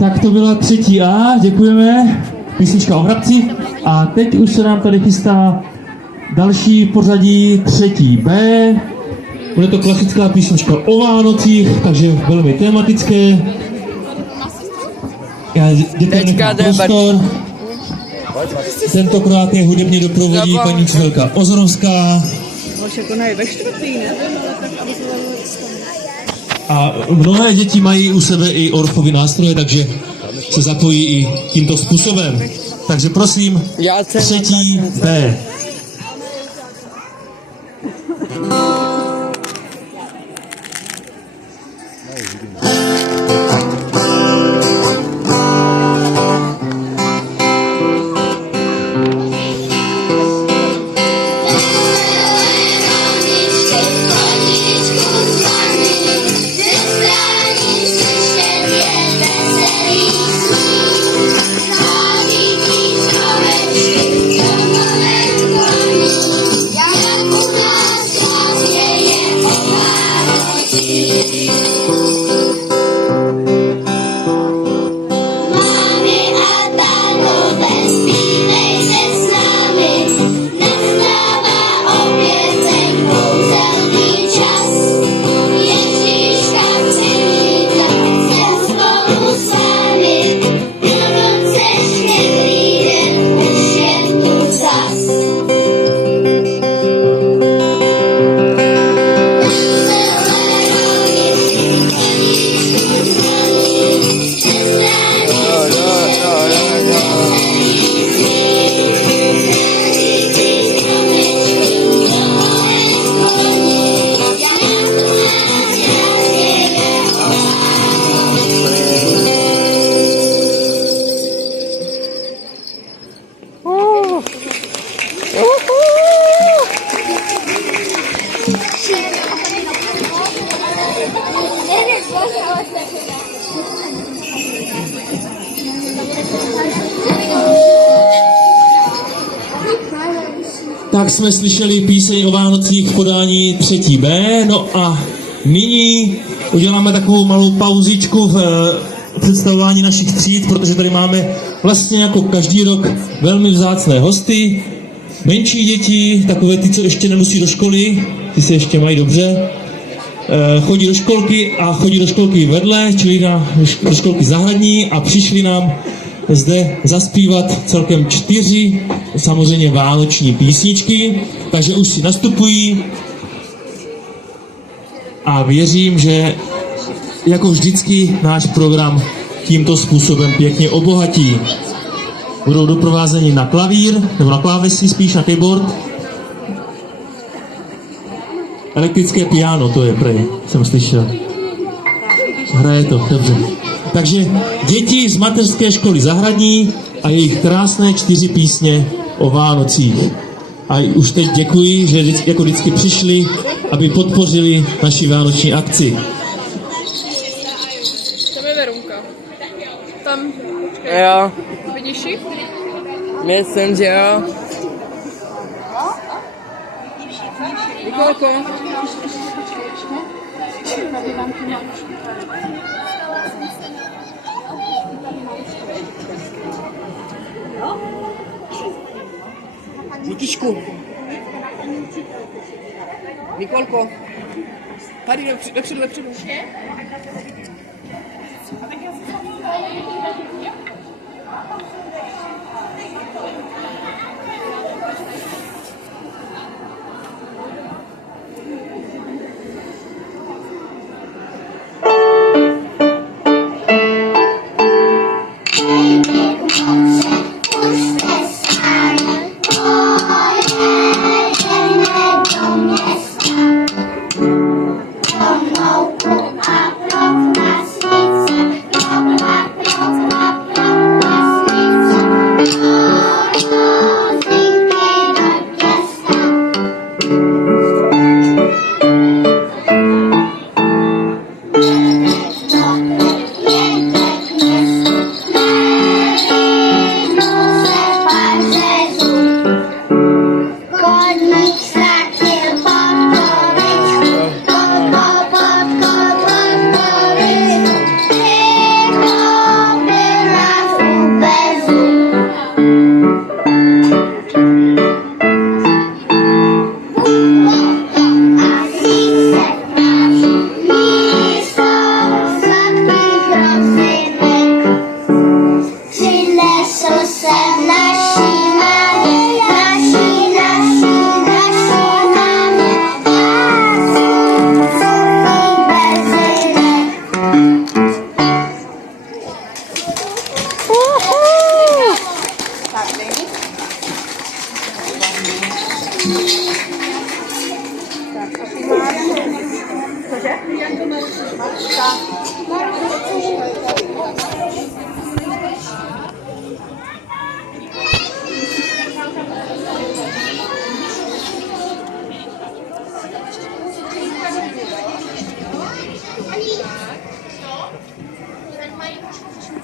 Tak to byla 3A, děkujeme, písnička o Hrabci. A teď už se nám tady chystá další pořadí 3B. Bude to klasická písnička o Vánocích, takže velmi tematické. Já děkuji za prostor. Tentokrát je hudebně doprovodí paní učitelka Ozorovská. A mnohé děti mají u sebe i orfové nástroje, takže se zapojí i tímto způsobem. Takže prosím, 3B. Tak jsme slyšeli píseň o Vánocích v podání 3B, no a nyní uděláme takovou malou pauzičku v představování našich tříd, protože tady máme vlastně jako každý rok velmi vzácné hosty, menší děti, takové ty, co ještě nemusí do školy, ty se ještě mají dobře, chodí do školky a chodí do školky vedle, čili do školky zahradní a přišli nám zde zaspívat celkem 4 samozřejmě vánoční písničky, takže už si nastupují a věřím, že jako vždycky náš program tímto způsobem pěkně obohatí. Budou doprovázeni na klavír, nebo na klávesy spíš, na keyboard. Elektrické piano to je, prej, jsem slyšel. Hraje to, dobře. Takže děti z mateřské školy Zahradní a jejich krásné 4 písně o Vánocích. A už teď děkuji, že jako vždycky přišli, aby podpořili naši vánoční akci. Tam je Verunka. Tam, počkej. Jo, Vidíš ji? myslím, že jo. Nikolko. Nikičku. Nikolko. Tady vepředu.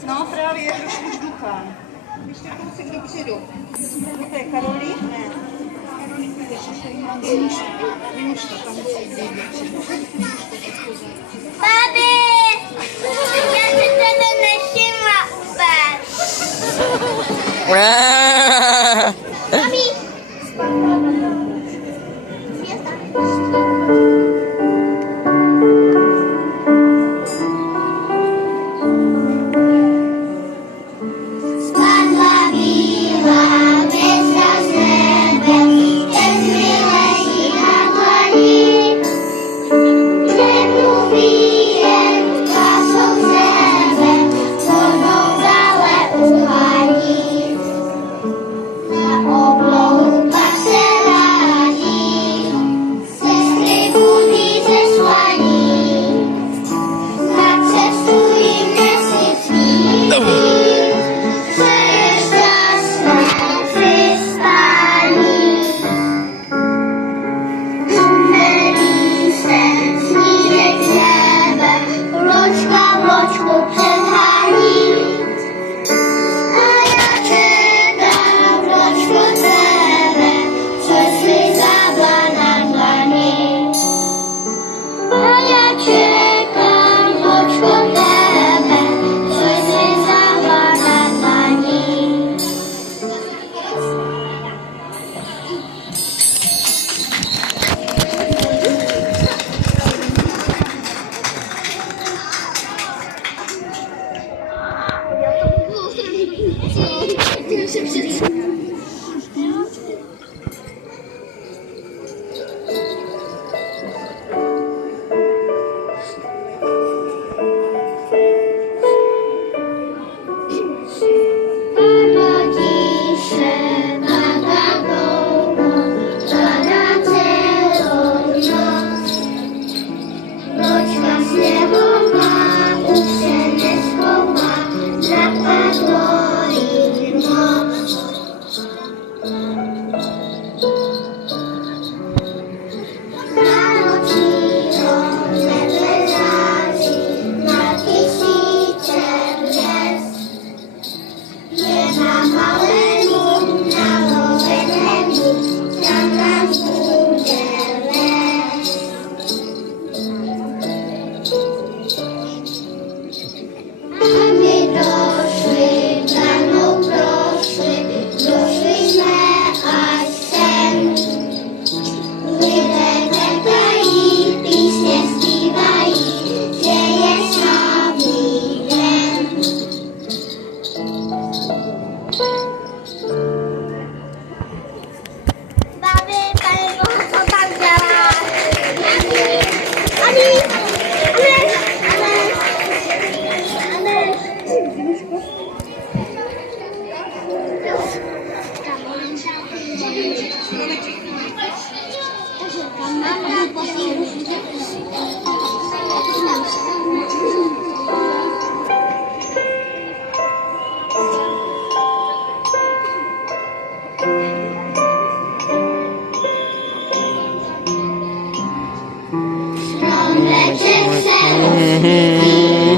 No, právě je trošku vzduchá. Ještě kousek dopředu. To je Karolín? Ne. Karolín jde, že mám Vinuška, tam bude Babi! Já si to nevšimla vůbec. Babi! Spadla bílá hvězda z nebe, ten mi leží na dlani. Nemluví jen krásou sebe, vodou dále uhání.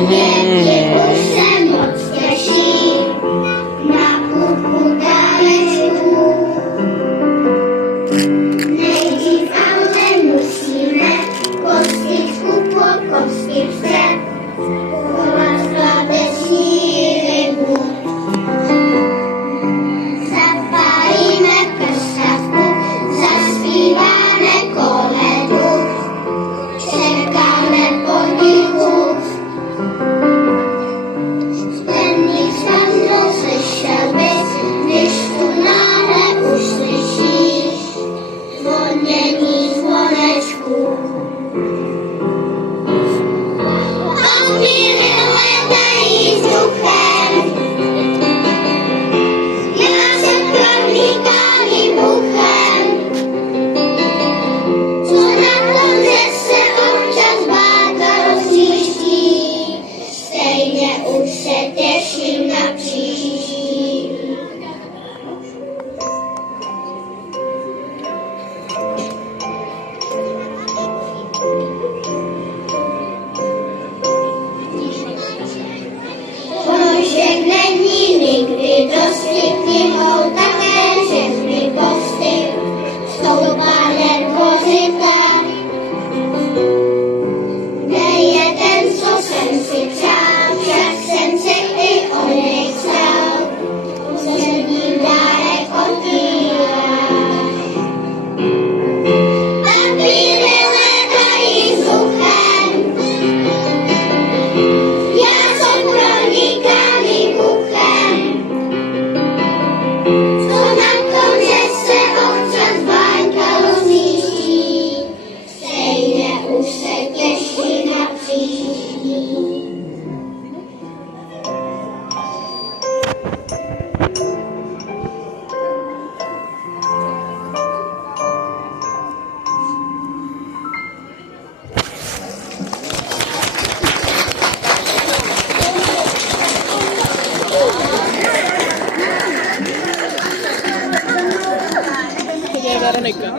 Děti už se moc těší na půlku dálečku. Nejdřív ale musíme kostičku po kostičce volat sváteční rybu. Zapálíme prstavku, zaspíváme koledu, čekáme podivu. Splný snadno slyšel bys, když tu náhle už slyšíš zvonění zvonečků. Papíry letají vzduchem, já se promlíkám uchem. Co na tom, že se občas báta rozjíždí, stejně už se těším na příští. Ponožek není nikdy dosti, knihou také všechny posty, stoupá nervozita. Kde je ten, co jsem si přál, však jsem si i o něj psal, poslední dárek otvíráš. Papíry letají vzduchem, já jsem pronikání uchem. Co na tom, že se občas báňka rozmístí, stejně už se těší na příští. Veronika.